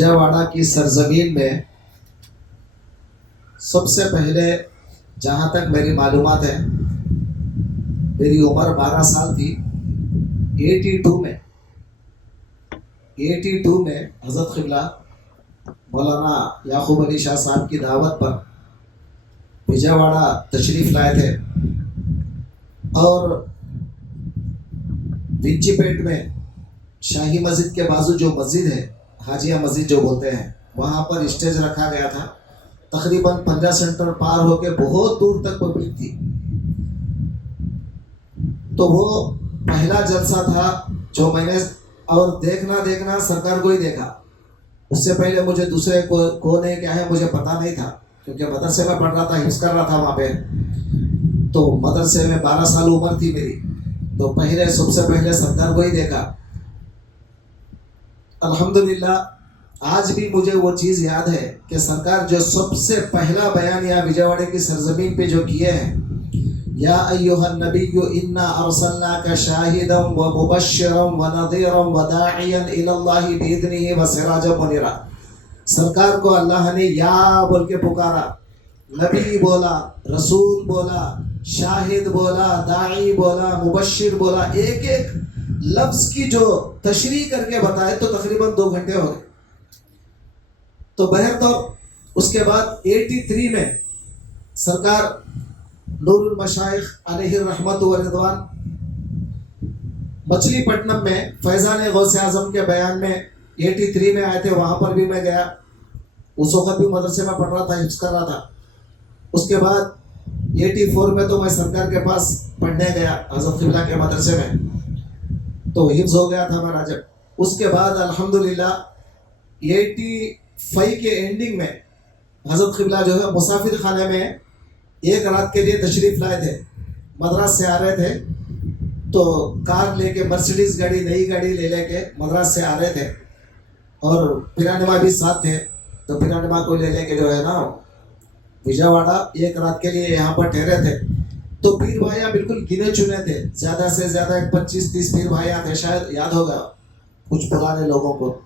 وجاواڑہ کی سرزمین میں سب سے پہلے جہاں تک میری معلومات ہے میری عمر 12 سال تھی. 82 میں حضرت قبلہ مولانا یعقوب علی شاہ صاحب کی دعوت پر وجاواڑہ تشریف لائے تھے اور ونچی پیٹ میں شاہی مسجد کے بازو جو مسجد ہے حاجیہ مسجد جو بولتے ہیں وہاں پر اسٹیج رکھا گیا تھا. تقریباً 15 سینٹر پار ہو کے بہت دور تک پبلک تھی. تو وہ پہلا جلسہ تھا جو میں نے اور دیکھنا سرکار کو ہی دیکھا. اس سے پہلے مجھے دوسرے کون ہے کیا ہے مجھے پتا نہیں تھا کیونکہ مدرسے میں پڑھ رہا تھا, حفظ کر رہا تھا وہاں پہ. تو مدرسے میں 12 سال عمر تھی میری, تو سب سے پہلے سرکار کو ہی دیکھا. الحمدللہ آج بھی مجھے وہ چیز یاد ہے کہ سرکار جو سب سے پہلا بیان یہاں وجاواڑے کی سرزمین پہ جو کیے ہیں, یا ایھا النبی انا ارسلناک شاہدا ومبشرا ونذیرا وداعیا الی اللہ باذنہ وسراجا منیرا. سرکار کو اللہ نے یا بول کے پکارا, نبی بولا, رسول بولا, شاہد بولا, داعی بولا, مبشر بولا, ایک ایک لفظ کی جو تشریح کر کے بتائے تو تقریباً 2 گھنٹے ہو گئے. تو بہرطور اس کے بعد 83 میں سرکار نور المشائخ علیہ الرحمت والرضوان مچھلی پٹنم میں فیضان غوث اعظم کے بیان میں 83 میں آئے تھے. وہاں پر بھی میں گیا. اس وقت بھی مدرسے میں پڑھ رہا تھا, حفظ کر رہا تھا. اس کے بعد 84 میں تو میں سرکار کے پاس پڑھنے گیا حضرت قبلہ کے مدرسے میں, تو حفظ ہو گیا تھا میرا. جب اس کے بعد الحمدللہ 85 کے اینڈنگ میں حضرت قبلہ جو ہے مسافر خانے میں ایک رات کے لیے تشریف لائے تھے. مدراس سے آ رہے تھے تو کار لے کے, مرسیڈیز گاڑی, نئی گاڑی لے کے مدراس سے آ رہے تھے اور پیرانما بھی ساتھ تھے. تو پیرانما کو لے کے جو ہے نا وجاواڑہ ایک رات کے لیے یہاں پر ٹھہرے تھے. تو پیر بھائیاں بالکل گنے چنے تھے, زیادہ سے زیادہ 25-30 پیر بھائیاں تھے, شاید یاد ہوگا کچھ پرانے لوگوں کو.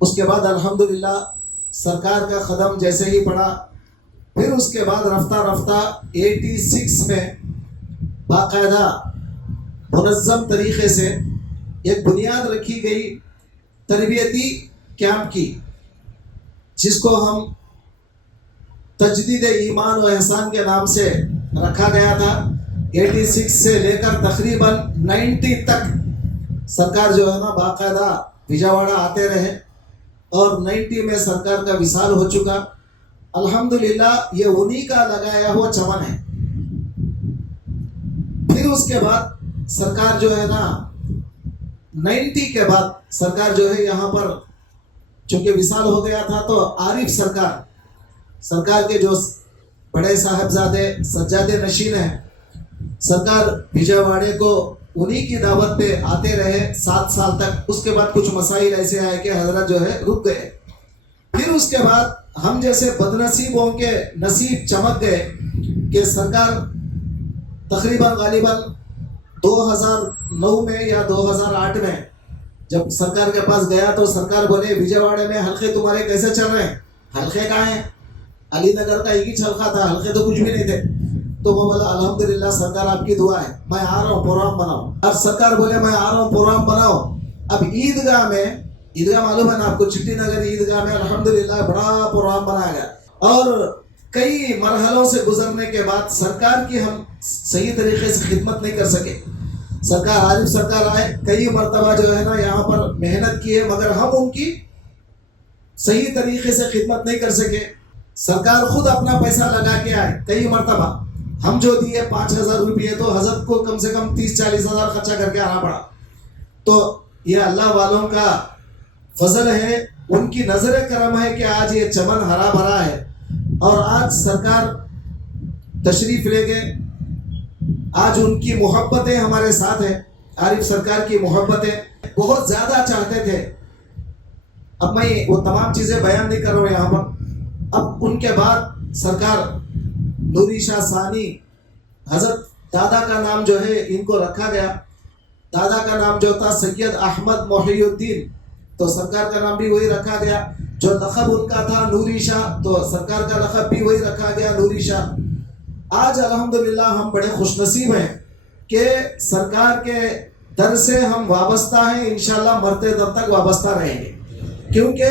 اس کے بعد الحمدللہ سرکار کا قدم جیسے ہی پڑا, پھر اس کے بعد رفتہ 86 میں باقاعدہ منظم طریقے سے ایک بنیاد رکھی گئی تربیتی کیمپ کی, جس کو ہم تجدید ایمان و احسان کے نام سے رکھا گیا تھا. 86 سے لے کر تقریباً 90 تک سرکار جو ہے نا باقاعدہ وجاواڑہ آتے رہے اور 90 میں سرکار کا وصال ہو چکا. الحمدللہ یہ انہی کا لگایا ہوا چمن ہے. پھر اس کے بعد سرکار جو ہے نا 90 کے بعد سرکار جو ہے یہاں پر چونکہ وصال ہو گیا تھا, تو عارف سرکار کے جو بڑے صاحبزادے سجاد نشین ہیں, سرکار وجاواڑے کو انہی کی دعوت پہ آتے رہے 7 سال تک. اس کے بعد کچھ مسائل ایسے آئے کہ حضرت جو ہے رک گئے. پھر اس کے بعد ہم جیسے بدنصیبوں کے نصیب چمک گئے کہ سرکار تقریباً غالباً 2009 میں یا 2008 میں جب سرکار کے پاس گیا تو سرکار بولے وجاواڑے میں حلقے تمہارے کیسے چل رہے ہیں؟ حلقے کہاں ہیں؟ علی نگر کا ایک ہی حلقہ تھا, حلقے تو کچھ بھی نہیں تھے. تو میں بولا الحمدللہ سرکار آپ کی دعا ہے, میں آ رہا ہوں, پروگرام بناؤ. اب سرکار بولے میں آ رہا ہوں, پروگرام بناؤ. اب عیدگاہ میں, عیدگاہ معلوم ہے نا آپ کو, چٹی نگر عیدگاہ میں الحمدللہ بڑا پروگرام بنایا گیا. اور کئی مرحلوں سے گزرنے کے بعد سرکار کی ہم صحیح طریقے سے خدمت نہیں کر سکے. سرکار عارف سرکار آئے, کئی مرتبہ جو ہے نا یہاں پر محنت کی ہے, مگر ہم ان کی صحیح طریقے سے خدمت نہیں کر سکے. سرکار خود اپنا پیسہ لگا کے آئے کئی مرتبہ. ہم جو دیے 5,000 روپئے تو حضرت کو کم سے کم 30-40 ہزار خرچہ کر کے آنا پڑا. تو یہ اللہ والوں کا فضل ہے, ان کی نظر کرم ہے کہ آج یہ چمن ہرا بھرا ہے. اور آج سرکار تشریف لے گئے, آج ان کی محبتیں ہمارے ساتھ ہیں. عارف سرکار کی محبتیں بہت زیادہ چاہتے تھے. اب میں وہ تمام چیزیں بیان نہیں کر رہا ہوں یہاں پر. اب ان کے بعد سرکار نوری شاہ ثانی, حضرت دادا کا نام جو ہے ان کو رکھا گیا. دادا کا نام جو تھا سید احمد محی الدین, تو سرکار کا نام بھی وہی رکھا گیا. جو لقب ان کا تھا نوری شاہ، تو سرکار کا لقب بھی وہی رکھا گیا، نوری شاہ۔ آج الحمدللہ ہم بڑے خوش نصیب ہیں کہ سرکار کے در سے ہم وابستہ ہیں، انشاءاللہ مرتے دم تک وابستہ رہیں گے، کیونکہ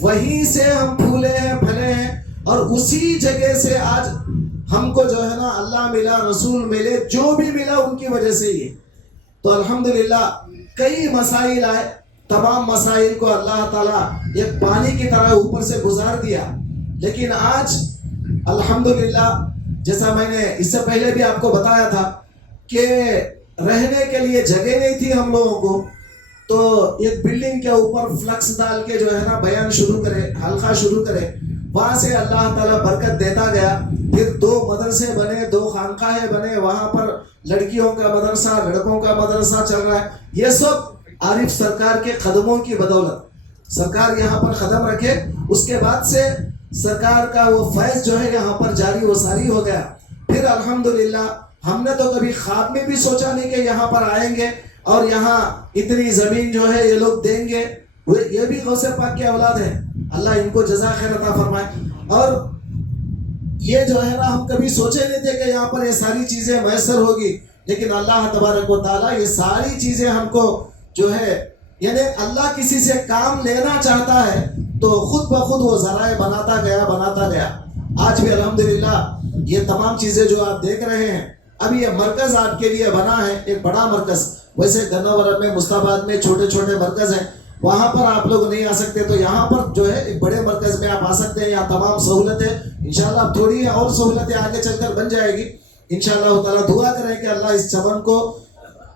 وہیں سے ہم پھولے ہیں پھلے ہیں، اور اسی جگہ سے آج ہم کو جو ہے نا اللہ ملا، رسول ملے، جو بھی ملا ان کی وجہ سے ہی۔ تو الحمدللہ کئی مسائل آئے، تمام مسائل کو اللہ تعالیٰ ایک پانی کی طرح اوپر سے گزار دیا، لیکن آج الحمدللہ جیسا میں نے اس سے پہلے بھی آپ کو بتایا تھا کہ رہنے کے لیے جگہ نہیں تھی ہم لوگوں کو، تو ایک بلڈنگ کے اوپر فلکس ڈال کے جو ہے نا بیان شروع کرے، حلقہ شروع کرے، وہاں سے اللہ تعالیٰ برکت دیتا گیا۔ پھر 2 مدرسے بنے، 2 خانقاہیں بنے، وہاں پر لڑکیوں کا مدرسہ، لڑکوں کا مدرسہ چل رہا ہے۔ یہ سب عارف سرکار کے قدموں کی بدولت، سرکار یہاں پر قدم رکھے، اس کے بعد سے سرکار کا وہ فیض جو ہے یہاں پر جاری و ساری ہو گیا۔ پھر الحمدللہ ہم نے تو کبھی خواب میں بھی سوچا نہیں کہ یہاں پر آئیں گے اور یہاں اتنی زمین جو ہے یہ لوگ دیں گے، یہ بھی غوث پاک کے اولاد ہیں، اللہ ان کو جزا خیر عطا فرمائے۔ اور یہ جو ہے نا ہم کبھی سوچے نہیں تھے کہ یہاں پر یہ ساری چیزیں میسر ہوگی، لیکن اللہ تبارک و تعالیٰ یہ ساری چیزیں ہم کو جو ہے، یعنی اللہ کسی سے کام لینا چاہتا ہے تو خود بخود وہ ذرائع بناتا گیا۔ آج بھی الحمدللہ یہ تمام چیزیں جو آپ دیکھ رہے ہیں، ابھی یہ مرکز آپ کے لیے بنا ہے، ایک بڑا مرکز۔ ویسے گناورم میں، مستاباد میں چھوٹے چھوٹے مرکز ہیں، وہاں پر آپ لوگ نہیں آ سکتے، تو یہاں پر جو ہے ایک بڑے مرکز میں آپ آ سکتے ہیں۔ یہاں تمام سہولتیں انشاءاللہ اب تھوڑی اور سہولتیں آگے چل کر بن جائے گی انشاءاللہ تعالیٰ۔ دعا کریں کہ اللہ اس چمن کو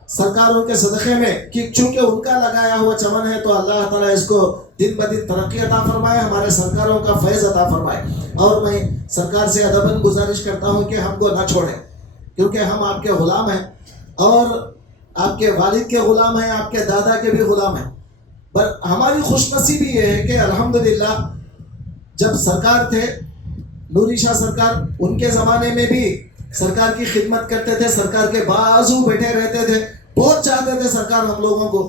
سرکاروں کے صدقے میں، کہ چونکہ ان کا لگایا ہوا چمن ہے، تو اللہ تعالیٰ اس کو دن بدن ترقی عطا فرمائے، ہمارے سرکاروں کا فیض عطا فرمائے۔ اور میں سرکار سے ادباً گزارش کرتا ہوں کہ ہم کو نہ چھوڑیں، کیونکہ ہم آپ کے غلام ہیں، اور آپ کے والد کے غلام ہیں، آپ کے دادا کے بھی غلام ہیں۔ پر ہماری خوش نصیبی یہ ہے کہ الحمدللہ جب سرکار تھے نوری شاہ سرکار، ان کے زمانے میں بھی سرکار کی خدمت کرتے تھے، سرکار کے بازو بیٹھے رہتے تھے، بہت چاہتے تھے سرکار ہم لوگوں کو۔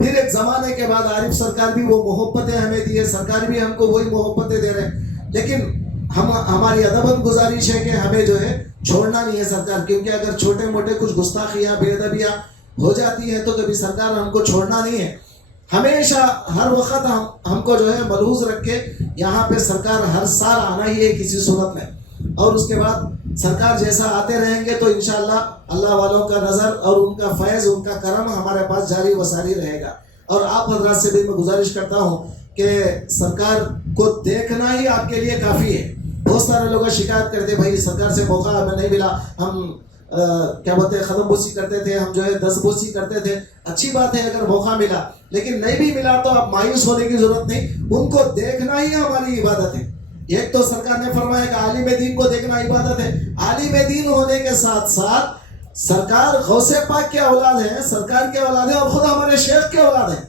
پھر ایک زمانے کے بعد عارف سرکار بھی وہ محبتیں ہمیں دیے، سرکار بھی ہم کو وہی محبتیں دے رہے ہیں، لیکن ہماری ادباً گزارش ہے کہ ہمیں جو ہے چھوڑنا نہیں ہے سرکار، کیونکہ اگر چھوٹے موٹے کچھ گستاخیاں، بے ادبیاں ہو جاتی ہیں تو کبھی سرکار ہم کو چھوڑنا نہیں ہے۔ ہمیشہ ہر وقت ہم کو جو ہے ملحوظ رکھ کے یہاں پہ سرکار ہر سال آنا ہی ہے کسی صورت میں، اور اس کے بعد سرکار جیسا آتے رہیں گے تو انشاءاللہ اللہ والوں کا نظر اور ان کا فیض، ان کا کرم ہمارے پاس جاری و ساری رہے گا۔ اور آپ حضرات سے بھی میں گزارش کرتا ہوں کہ سرکار کو دیکھنا ہی آپ کے لیے کافی ہے۔ بہت سارے لوگ شکایت کرتے، بھائی سرکار سے موقع ہمیں نہیں ملا، ہم کیا بولتے ہیں قدم بوسی کرتے تھے، ہم جو ہے دست بوسی کرتے تھے۔ اچھی بات ہے اگر موقع ملا، لیکن نہیں بھی ملا تو اب مایوس ہونے کی ضرورت نہیں، ان کو دیکھنا ہی ہماری عبادت ہے۔ ایک تو سرکار نے فرمایا کہ عالم دین کو دیکھنا عبادت ہے، عالم دین ہونے کے ساتھ ساتھ سرکار غوث پاک کے اولاد ہیں، سرکار کے اولاد ہیں، اور خود ہمارے شیخ کے اولاد ہیں،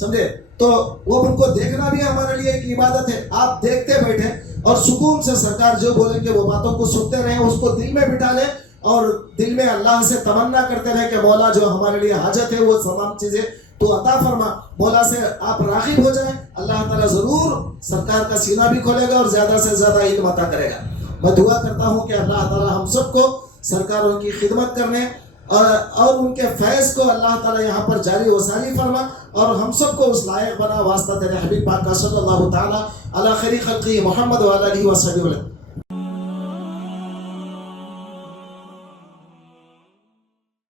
سمجھے؟ تو وہ ان کو دیکھنا بھی ہمارے لیے ایک عبادت ہے۔ آپ دیکھتے بیٹھیں اور سکون سے سرکار جو بولیں گے وہ باتوں کو سنتے رہیں، اس کو دل میں بٹھا لیں، اور دل میں اللہ سے تمنا کرتے رہیں کہ مولا جو ہمارے لیے حاجت ہے وہ تمام چیزیں تو عطا فرما۔ مولا سے آپ راغب ہو جائیں، اللہ تعالیٰ ضرور سرکار کا سینہ بھی کھولے گا اور زیادہ سے زیادہ علم عطا کرے گا۔ میں دعا کرتا ہوں کہ اللہ تعالیٰ ہم سب کو سرکاروں کی خدمت کرنے اور ان کے فیض کو اللہ تعالیٰ یہاں پر جاری و ساری فرما، اور ہم سب کو اس لائق بنا، واسطہ تیرے حبیب پاک کا صلی اللہ تعالیٰ علی خیر خلقہ محمد وعلی آلہ وصحبہ وسلم۔